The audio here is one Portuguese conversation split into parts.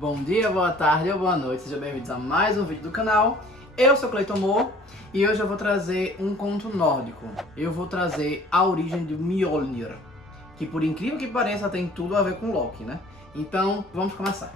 Bom dia, boa tarde ou boa noite, sejam bem-vindos a mais um vídeo do canal. Eu sou Cleiton Mo e hoje eu vou trazer um conto nórdico. Eu vou trazer a origem de Mjolnir, que por incrível que pareça tem tudo a ver com Loki, né? Então, vamos começar.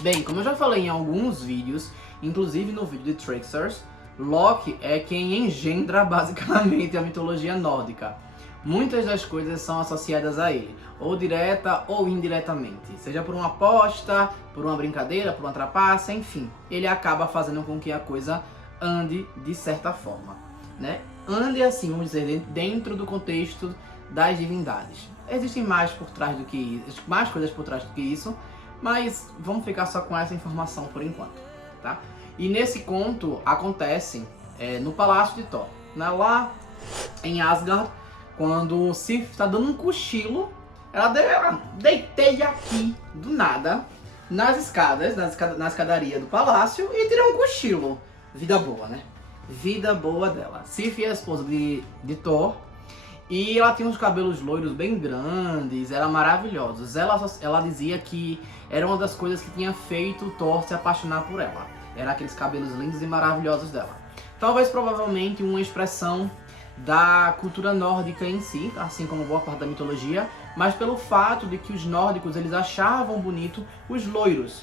Bem, como eu já falei em alguns vídeos, inclusive no vídeo de Tricksters, Loki é quem engendra basicamente a mitologia nórdica. Muitas das coisas são associadas a ele, ou direta ou indiretamente, seja por uma aposta, por uma brincadeira, por uma trapaça, enfim. Ele acaba fazendo com que a coisa ande de certa forma, né? Ande assim, vamos dizer, dentro do contexto das divindades. Existem mais por trás do que isso, mais coisas por trás do que isso, mas vamos ficar só com essa informação por enquanto, tá? E nesse conto acontece no Palácio de Thor, né? Lá em Asgard. Quando Sif está dando um cochilo, ela deitei aqui, do nada, nas escadas, na escadaria do palácio e tirou um cochilo. Vida boa, né? Vida boa dela. Sif é a esposa de Thor e ela tinha uns cabelos loiros bem grandes, eram maravilhosos. Ela dizia que era uma das coisas que tinha feito Thor se apaixonar por ela. Era aqueles cabelos lindos e maravilhosos dela. Talvez, provavelmente, uma expressão da cultura nórdica em si, assim como boa parte da mitologia, mas pelo fato de que os nórdicos eles achavam bonito os loiros.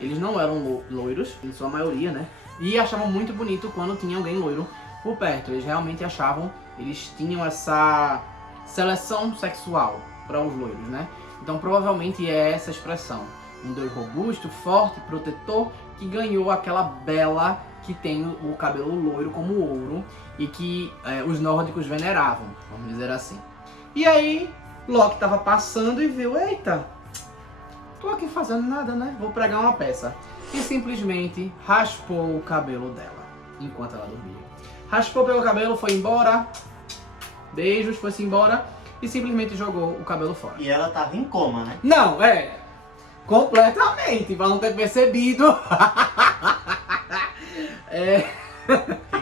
Eles não eram loiros, em sua maioria, né? E achavam muito bonito quando tinha alguém loiro por perto. Eles realmente achavam, eles tinham essa seleção sexual para os loiros, né? Então provavelmente é essa expressão. Um deus robusto, forte, protetor, que ganhou aquela bela que tem o cabelo loiro como ouro e que os nórdicos veneravam, vamos dizer assim. E aí, Loki estava passando e viu, eita, tô aqui fazendo nada, né? Vou pregar uma peça. E simplesmente raspou o cabelo dela, enquanto ela dormia. Raspou pelo cabelo, foi embora, beijos, foi-se embora e simplesmente jogou o cabelo fora. E ela tava em coma, né? Não, completamente, pra não ter percebido.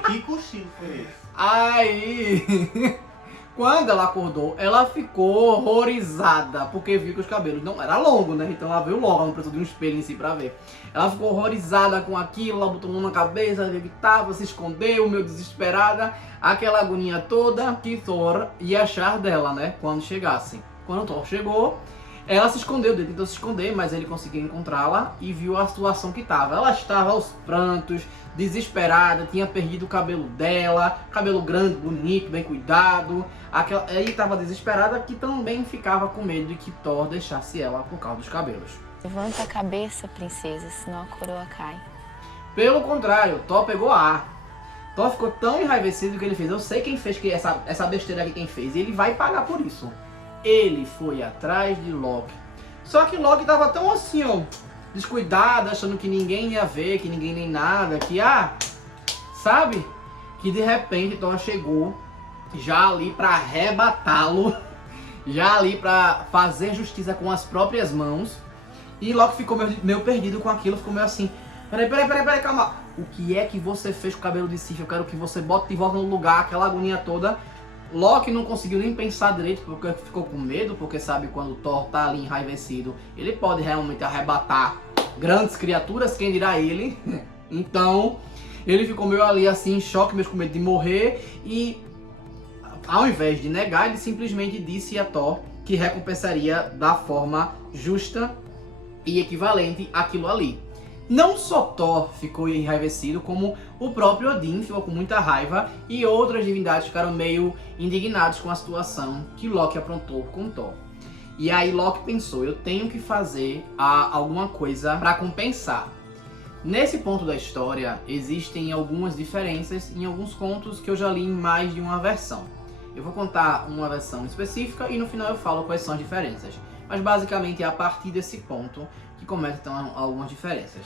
Que cochilo foi esse? Aí, quando ela acordou, ela ficou horrorizada, porque viu que os cabelos não era longo, né? Então ela viu logo, ela não precisou de um espelho em si pra ver. Ela ficou horrorizada com aquilo, ela botou a mão na cabeça, viu que tava, se escondeu, meio desesperada, aquela agonia toda que Thor ia achar dela, né? Quando chegasse. Quando Thor chegou, ela se escondeu, ele tentou se esconder, mas ele conseguiu encontrá-la e viu a situação que estava. Ela estava aos prantos, desesperada, tinha perdido o cabelo dela, cabelo grande, bonito, bem cuidado. Aí estava desesperada, que também ficava com medo de que Thor deixasse ela por causa dos cabelos. Levanta a cabeça, princesa, senão a coroa cai. Pelo contrário, Thor pegou ar. Thor ficou tão enraivecido que ele fez, eu sei quem fez essa besteira aqui, quem fez, e ele vai pagar por isso. Ele foi atrás de Loki. Só que Loki tava tão assim, ó, descuidado, achando que ninguém ia ver, que ninguém nem nada, que sabe? Que de repente Thor chegou já ali pra arrebatá-lo, já ali pra fazer justiça com as próprias mãos. E Loki ficou meio perdido com aquilo, ficou meio assim, peraí, calma. O que é que você fez com o cabelo de Sif? Eu quero que você bote de volta no lugar, aquela agonia toda. Loki não conseguiu nem pensar direito porque ficou com medo, porque sabe quando o Thor tá ali enraivecido, ele pode realmente arrebatar grandes criaturas, quem dirá ele. Então, ele ficou meio ali assim em choque, meio com medo de morrer e ao invés de negar, ele simplesmente disse a Thor que recompensaria da forma justa e equivalente àquilo ali. Não só Thor ficou enraivecido, como o próprio Odin ficou com muita raiva e outras divindades ficaram meio indignados com a situação que Loki aprontou com Thor. E aí Loki pensou, eu tenho que fazer alguma coisa para compensar. Nesse ponto da história, existem algumas diferenças em alguns contos que eu já li em mais de uma versão. Eu vou contar uma versão específica e no final eu falo quais são as diferenças. Mas basicamente é a partir desse ponto que começam então algumas diferenças.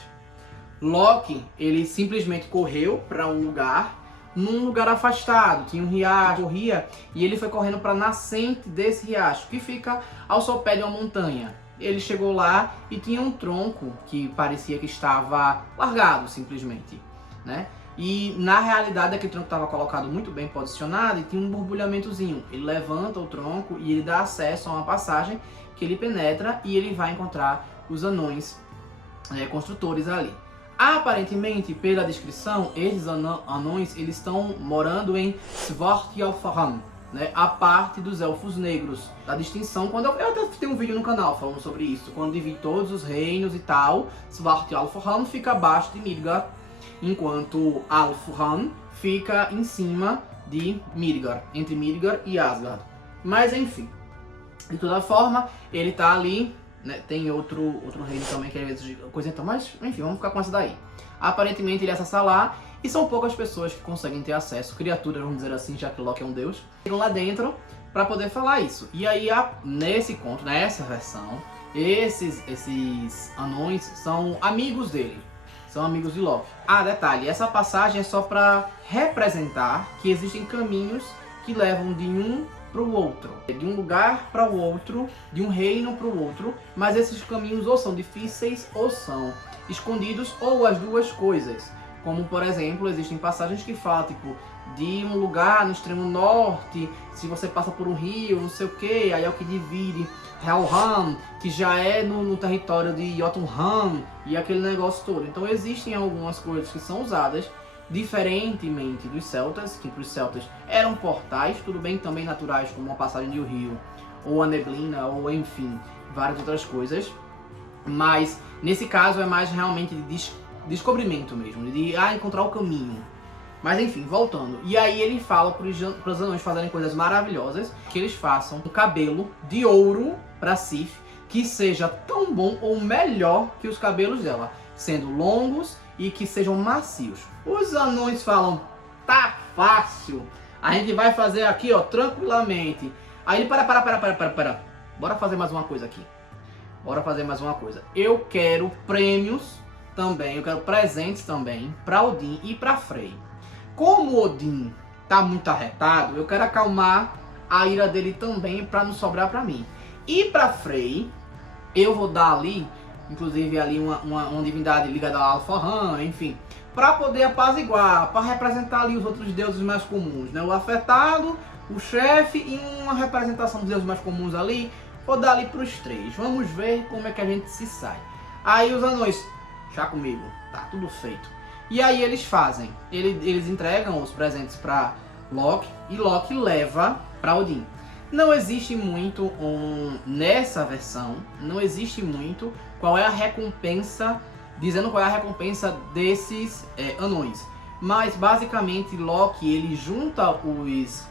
Loki, ele simplesmente correu para um lugar, num lugar afastado, tinha um riacho, corria, e ele foi correndo para a nascente desse riacho, que fica ao sopé de uma montanha. Ele chegou lá e tinha um tronco que parecia que estava largado simplesmente, né? E na realidade aquele tronco estava colocado muito bem posicionado e tinha um borbulhamentozinho. Ele levanta o tronco e ele dá acesso a uma passagem que ele penetra e ele vai encontrar os anões construtores ali. Aparentemente, pela descrição, esses anões eles estão morando em Svartalfheim, né, a parte dos elfos negros, da distinção. Quando eu até tenho um vídeo no canal falando sobre isso, quando divide todos os reinos e tal, Svartalfheim fica abaixo de Midgard, enquanto Alfheim fica em cima de Midgard, entre Midgard e Asgard. Mas enfim, de toda forma, ele tá ali, né, tem outro reino também que é coisa então, mas enfim, vamos ficar com essa daí. Aparentemente ele acessa lá e são poucas pessoas que conseguem ter acesso, criaturas, vamos dizer assim, já que Loki é um deus, chegam lá dentro para poder falar isso. E aí nesse conto, nessa versão, esses anões são amigos dele. São amigos de Loki. Ah, detalhe, essa passagem é só para representar que existem caminhos que levam de um para o outro, de um lugar para o outro, de um reino para o outro, mas esses caminhos ou são difíceis ou são escondidos ou as duas coisas. Como por exemplo, existem passagens que falam tipo de um lugar no extremo norte, se você passa por um rio, não sei o que, aí é o que divide Helheim, que já é no território de Jotunheim e aquele negócio todo. Então existem algumas coisas que são usadas diferentemente dos celtas, que para os celtas eram portais, tudo bem, também naturais, como a passagem de um rio, ou a neblina, ou enfim, várias outras coisas. Mas nesse caso é mais realmente de descobrimento mesmo, de encontrar o caminho. Mas enfim, voltando. E aí ele fala para os anões fazerem coisas maravilhosas, que eles façam um cabelo de ouro para Sif, que seja tão bom ou melhor que os cabelos dela, sendo longos e que sejam macios. Os anões falam, tá fácil, a gente vai fazer aqui, ó, tranquilamente. Aí ele, para. Bora fazer mais uma coisa aqui. Bora fazer mais uma coisa. Eu quero prêmios também, eu quero presentes também para Odin e para Frey. Como Odin tá muito arretado, eu quero acalmar a ira dele também para não sobrar para mim. E para Frey, eu vou dar ali, inclusive ali uma divindade ligada a Alfheim, enfim, para poder apaziguar, para representar ali os outros deuses mais comuns, né? O afetado, o chefe e uma representação dos deuses mais comuns ali. Vou dar ali para os três. Vamos ver como é que a gente se sai. Aí os anões, já comigo, tá tudo feito. E aí eles fazem, eles entregam os presentes para Loki e Loki leva para Odin. Não existe muito nessa versão, não existe muito qual é a recompensa, dizendo qual é a recompensa desses anões. Mas basicamente Loki ele junta os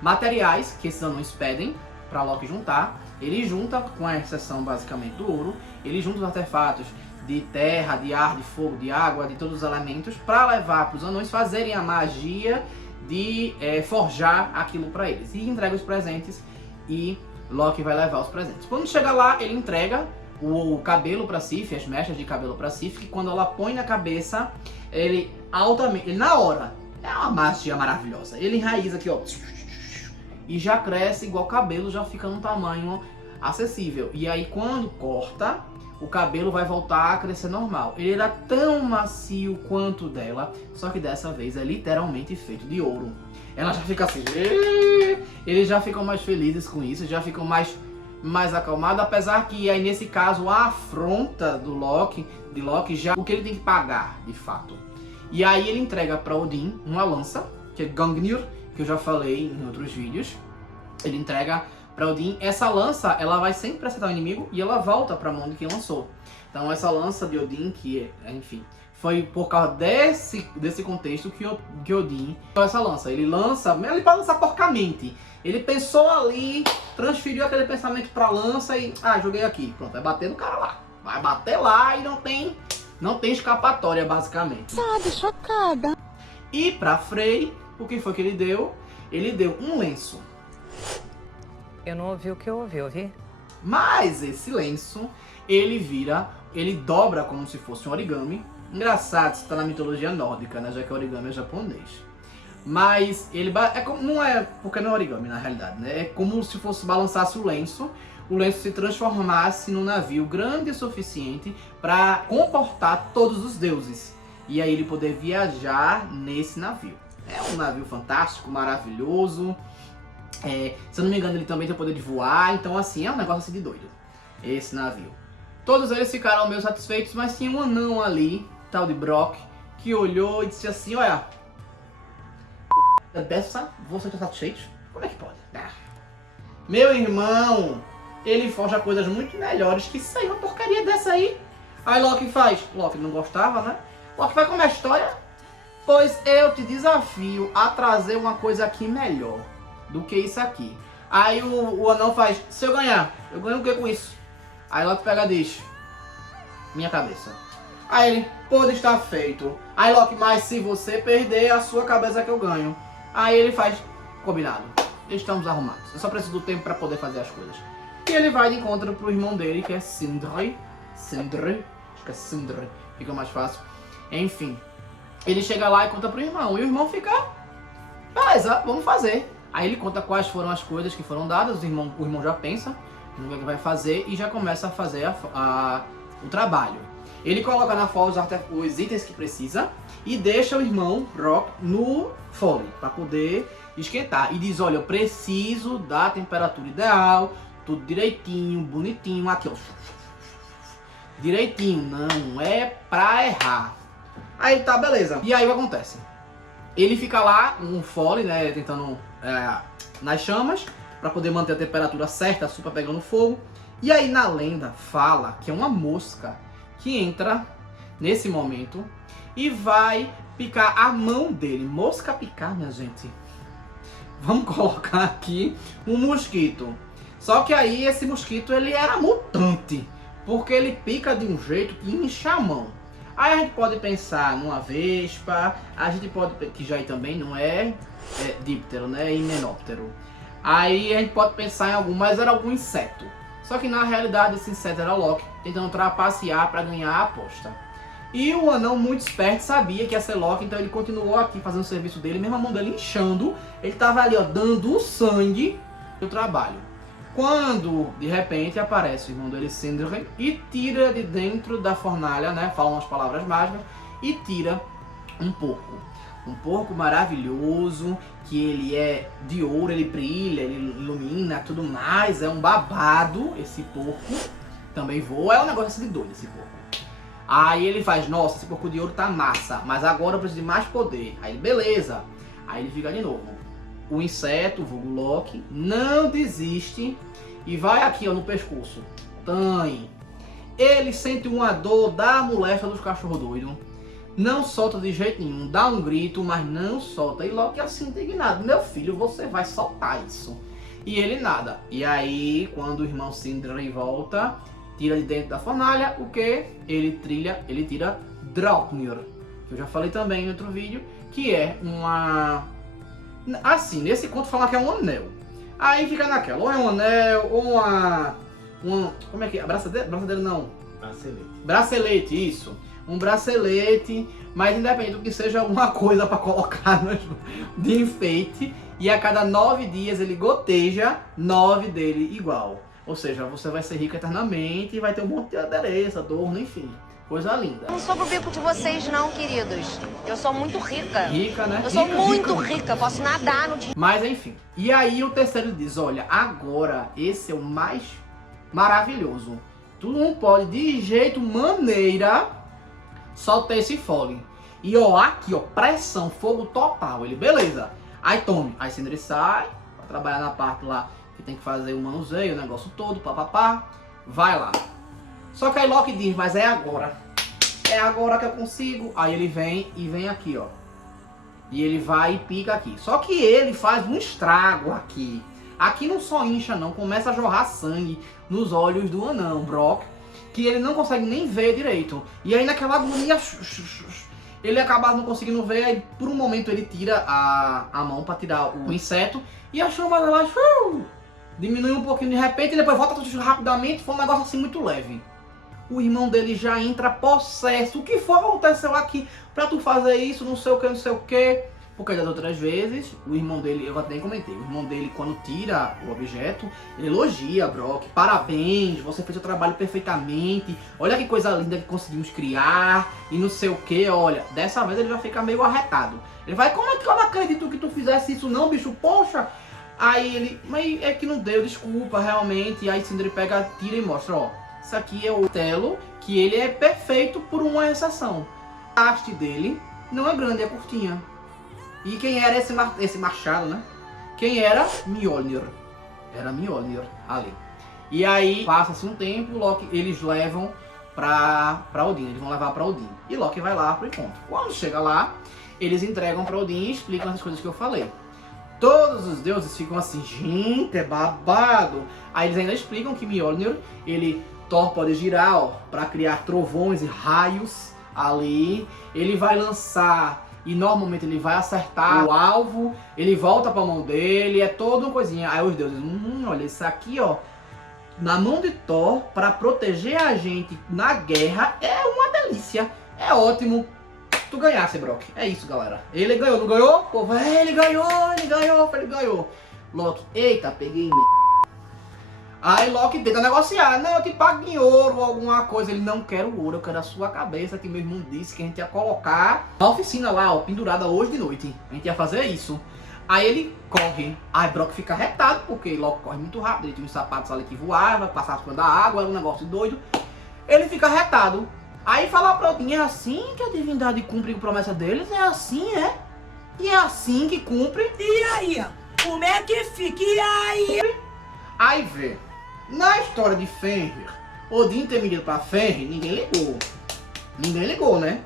materiais que esses anões pedem para Loki juntar. Ele junta, com a exceção basicamente do ouro, ele junta os artefatos de terra, de ar, de fogo, de água, de todos os elementos, para levar para os anões fazerem a magia de forjar aquilo para eles. E entrega os presentes e Loki vai levar os presentes. Quando chega lá, ele entrega o cabelo para Sif, as mechas de cabelo para Sif, que quando ela põe na cabeça, ele na hora, é uma magia maravilhosa. Ele enraiza aqui, ó, e já cresce igual cabelo, já fica num tamanho acessível. E aí quando corta, o cabelo vai voltar a crescer normal. Ele era tão macio quanto o dela, só que dessa vez é literalmente feito de ouro. Ela já fica assim, eles já ficam mais felizes com isso, já ficam mais acalmados, apesar que aí nesse caso a afronta de Loki já o que ele tem que pagar, de fato. E aí ele entrega para Odin uma lança, que é Gungnir, que eu já falei em outros vídeos. Ele entrega para Odin. Essa lança, ela vai sempre acertar o inimigo e ela volta para a mão de quem lançou. Então essa lança de Odin, que enfim, foi por causa desse contexto que Odin essa lança. Ele para lançar porcamente. Ele pensou ali, transferiu aquele pensamento para a lança e joguei aqui. Pronto, vai bater no cara lá. Vai bater lá e não tem escapatória, basicamente. Sabe, chocada. E para Frey, o que foi que ele deu? Ele deu um lenço. Eu não ouvi o que eu ouvi? Mas esse lenço, ele dobra como se fosse um origami. Engraçado, isso tá na mitologia nórdica, né? Já que o origami é japonês. Mas ele não é porque não é origami na realidade, né? É como se fosse balançasse o lenço se transformasse num navio grande o suficiente para comportar todos os deuses. e aí ele poder viajar nesse navio. É um navio fantástico, maravilhoso. Se eu não me engano, ele também tem o poder de voar, então assim, é um negócio assim de doido, esse navio. Todos eles ficaram meio satisfeitos, mas tinha um anão ali, tal de Brock, que olhou e disse assim, olha, dessa, você está satisfeito? Como é que pode? Meu irmão, ele forja coisas muito melhores que isso aí, uma porcaria dessa aí. Aí Loki faz, Loki não gostava, né? Loki vai comer a história? Pois eu te desafio a trazer uma coisa aqui melhor do que isso aqui. Aí o anão faz, se eu ganhar, eu ganho o que com isso? Aí Loki pega e diz, minha cabeça. Aí ele, pode estar feito. Aí Loki, mas se você perder, a sua cabeça que eu ganho. Aí ele faz, combinado, estamos arrumados. Eu só preciso do tempo para poder fazer as coisas. E ele vai de encontro pro irmão dele, que é Sindri, acho que é Sindri, fica mais fácil. Enfim, ele chega lá e conta pro irmão, e o irmão fica, beleza, vamos fazer. Aí ele conta quais foram as coisas que foram dadas, o irmão já pensa no que vai fazer e já começa a fazer o trabalho. Ele coloca na Foley os itens que precisa e deixa o irmão Rock no Foley para poder esquentar. E diz, olha, eu preciso da temperatura ideal, tudo direitinho, bonitinho, aqui ó, direitinho, não é pra errar. Aí tá, beleza. E aí o que acontece? Ele fica lá no Foley, né, tentando nas chamas, para poder manter a temperatura certa, a sopa pegando fogo. E aí na lenda fala que é uma mosca que entra nesse momento e vai picar a mão dele. Mosca picar, minha gente. Vamos colocar aqui um mosquito. Só que aí esse mosquito ele era mutante, porque ele pica de um jeito que incha a mão. Aí a gente pode pensar numa vespa, a gente pode, que já aí também não é díptero, né, é himenóptero. Aí a gente pode pensar em algum, mas era algum inseto. Só que na realidade esse inseto era Loki, tentando trapacear para ganhar a aposta. E o anão muito esperto sabia que ia ser Loki, então ele continuou aqui fazendo o serviço dele, mesmo a mão dele inchando, ele tava ali ó, dando o sangue do trabalho. Quando de repente aparece o irmão dele, Sindri, e tira de dentro da fornalha, né, fala umas palavras mágicas, e tira um porco. Um porco maravilhoso, que ele é de ouro, ele brilha, ele ilumina, tudo mais. É um babado esse porco. Também voa, é um negócio assim de doido esse porco. Aí ele faz, nossa, esse porco de ouro tá massa, mas agora eu preciso de mais poder. Aí ele, beleza. Aí ele fica de novo. O inseto, o vulgo Loki, não desiste e vai aqui ó, no pescoço. Tem. Ele sente uma dor da moléstia dos cachorros doidos. Não solta de jeito nenhum, dá um grito, mas não solta. E Loki assim indignado, meu filho, você vai soltar isso. E ele nada. E aí, quando o irmão Sindri volta, tira de dentro da fornalha, o que? Ele tira Draupnir. Que eu já falei também em outro vídeo, que é uma... Assim, nesse conto fala que é um anel. Aí fica naquela, ou é um anel, ou como é que é? Braçadeira não. Bracelete. Bracelete, isso. Um bracelete, mas independente do que seja alguma coisa para colocar de enfeite. E a cada 9 dias ele goteja 9 dele igual. Ou seja, você vai ser rico eternamente e vai ter um monte de adereço, adorno, enfim. Coisa linda. Eu não sou pro bico de vocês não, queridos. Eu sou muito rica. Rica, né? Eu sou muito rica, posso nadar no dinheiro. Mas enfim. E aí o terceiro diz, olha, agora esse é o mais maravilhoso. Tu não pode de jeito, maneira, soltar esse Foley. E ó, aqui ó, pressão, fogo total. Ele, beleza. Aí tome. Aí Sindri sai, pra trabalhar na parte lá que tem que fazer o manuseio, o negócio todo, papapá. Vai lá. Só que aí Loki diz, mas é agora. É agora que eu consigo. Aí ele vem aqui, ó. E ele vai e pica aqui. Só que ele faz um estrago aqui. Aqui não só incha não, começa a jorrar sangue nos olhos do anão, Brock, que ele não consegue nem ver direito. E aí naquela agonia, ele acaba não conseguindo ver, aí por um momento ele tira a mão para tirar o inseto, e a chama dela diminui um pouquinho de repente, e depois volta tudo rapidamente, foi um negócio assim muito leve. O irmão dele já entra possesso, o que foi que aconteceu aqui pra tu fazer isso, não sei o que, não sei o que. Porque das outras vezes, o irmão dele, eu até comentei, o irmão dele quando tira o objeto, ele elogia Brock, parabéns, você fez o trabalho perfeitamente, olha que coisa linda que conseguimos criar, e não sei o que, olha, dessa vez ele vai ficar meio arretado. Ele vai, como é que eu não acredito que tu fizesse isso não, bicho, poxa? Aí ele, mas é que não deu, desculpa, realmente, e aí Sindri pega, tira e mostra, ó, isso aqui é o martelo, que ele é perfeito por uma exceção. A haste dele não é grande, é curtinha. E quem era esse machado, né? Quem era? Mjolnir. Era Mjolnir ali. E aí, passa-se um tempo, Loki, eles levam pra Odin. Eles vão levar pra Odin. E Loki vai lá pro encontro. Quando chega lá, eles entregam pra Odin e explicam essas coisas que eu falei. Todos os deuses ficam assim, gente, é babado. Aí eles ainda explicam que Mjolnir, Thor pode girar, ó, pra criar trovões e raios ali. Ele vai lançar... E normalmente ele vai acertar o alvo, ele volta pra mão dele, é toda uma coisinha. Aí os deuses, olha, isso aqui, ó, na mão de Thor, pra proteger a gente na guerra, é uma delícia. É ótimo. Tu ganhasse, Brock. É isso, galera. Ele ganhou, não ganhou? Pô, ele ganhou. Loki, eita, peguei, Aí Loki tenta negociar, não, eu te pago em ouro ou alguma coisa. Ele, não quero ouro, eu quero a sua cabeça, que meu irmão disse que a gente ia colocar na oficina lá, ó, pendurada hoje de noite. A gente ia fazer isso. Aí ele corre, aí Brock fica retado, porque Loki corre muito rápido, ele tinha uns sapatos ali que voavam, passava por da água, era um negócio doido. Ele fica retado. Aí fala pra Odin, é assim que a divindade cumpre a promessa deles? É assim, é? E é assim que cumpre? E aí, como é que fica? E aí? Aí vê. Na história de Fenrir, Odin ter medido pra Fenrir, ninguém ligou, né?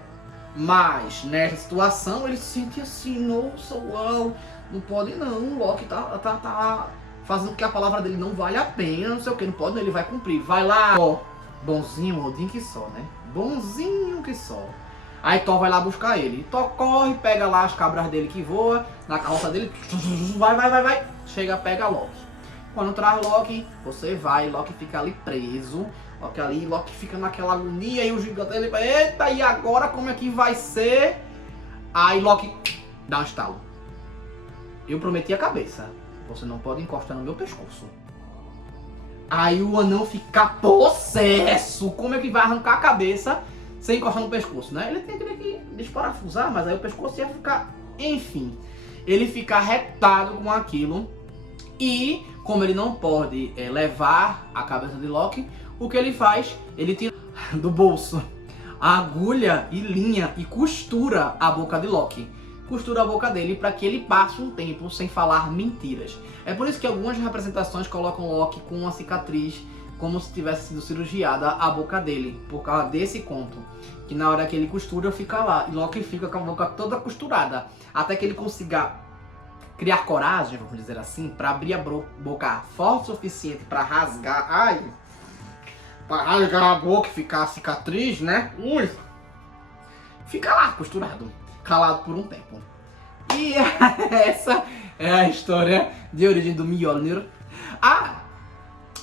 Mas nessa situação ele se sente assim, nossa, uau, não pode não, o Loki tá fazendo que a palavra dele não vale a pena, não sei o que, não pode, ele vai cumprir, vai lá, ó, bonzinho Odin que só, né? Bonzinho que só. Aí Thor vai lá buscar ele, Thor corre, pega lá as cabras dele que voa, na carroça dele, vai, chega, pega Loki. Quando traz Loki, você vai, Loki fica ali preso, Loki fica naquela agonia e o gigante ele vai, eita, e agora como é que vai ser? Aí Loki dá um estalo. Eu prometi a cabeça, você não pode encostar no meu pescoço. Aí o anão fica possesso, como é que vai arrancar a cabeça sem encostar no pescoço, né? Ele tem que desparafusar, mas aí o pescoço ia ficar, enfim. Ele fica retado com aquilo e... Como ele não pode levar a cabeça de Loki, o que ele faz? Ele tira do bolso a agulha e linha e costura a boca de Loki. Costura a boca dele para que ele passe um tempo sem falar mentiras. É por isso que algumas representações colocam Loki com uma cicatriz, como se tivesse sido cirurgiada a boca dele, por causa desse conto. Que na hora que ele costura, fica lá. E Loki fica com a boca toda costurada, até que ele consiga... criar coragem, vamos dizer assim, para abrir a boca forte o suficiente para rasgar, para rasgar a boca e ficar a cicatriz, né? Fica lá costurado, calado por um tempo. E essa é a história de origem do Mjolnir.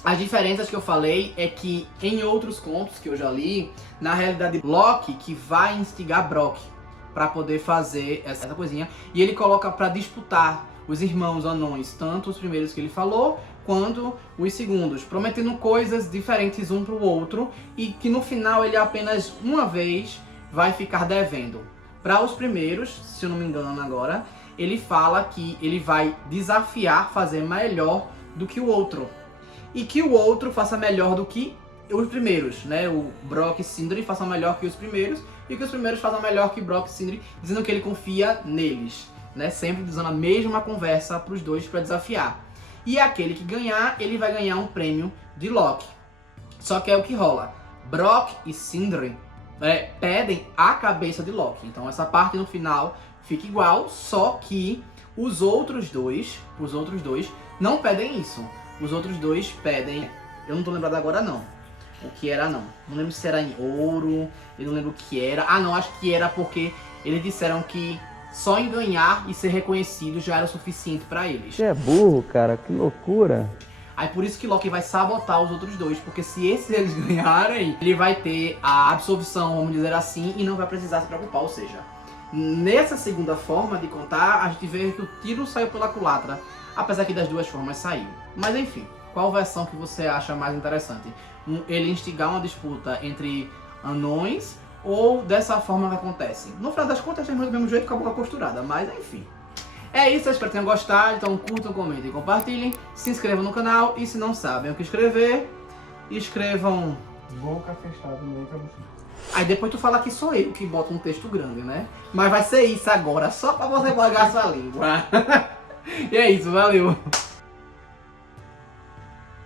As diferenças que eu falei é que em outros contos que eu já li, na realidade Loki que vai instigar Brock para poder fazer essa coisinha, e ele coloca para disputar os irmãos anões, tanto os primeiros que ele falou, quanto os segundos, prometendo coisas diferentes um para o outro, e que no final ele apenas uma vez vai ficar devendo. Para os primeiros, se eu não me engano agora, ele fala que ele vai desafiar fazer melhor do que o outro, e que o outro faça melhor do que os primeiros, né? O Brock e Sindri façam melhor que os primeiros, e que os primeiros façam melhor que Brock e Sindri, dizendo que ele confia neles, né? Sempre usando a mesma conversa para os dois para desafiar. E aquele que ganhar, ele vai ganhar um prêmio de Loki. Só que é o que rola. Brock e Sindri pedem a cabeça de Loki. Então essa parte no final fica igual, só que os outros dois não pedem isso. Os outros dois pedem, eu não tô lembrado agora não. O que era não. Não lembro se era em ouro, eu não lembro o que era. Ah não, acho que era porque eles disseram que só em ganhar e ser reconhecido já era o suficiente pra eles. Você é burro, cara, que loucura. Aí por isso que Loki vai sabotar os outros dois, porque se eles ganharem, ele vai ter a absolvição, vamos dizer assim, e não vai precisar se preocupar, ou seja, Nessa segunda forma de contar, a gente vê que o tiro saiu pela culatra, apesar que das duas formas saiu. Mas enfim, qual versão que você acha mais interessante? Ele instigar uma disputa entre anões ou dessa forma que acontece? No final das contas, termina do mesmo jeito com a boca costurada, mas enfim. É isso, eu espero que tenham gostado, então curtam, comentem e compartilhem, se inscrevam no canal e se não sabem o que escrever, escrevam... Boca fechada, nunca. Aí depois tu fala que sou eu que boto um texto grande, né? Mas vai ser isso agora, só pra você pagar sua língua. E é isso, valeu!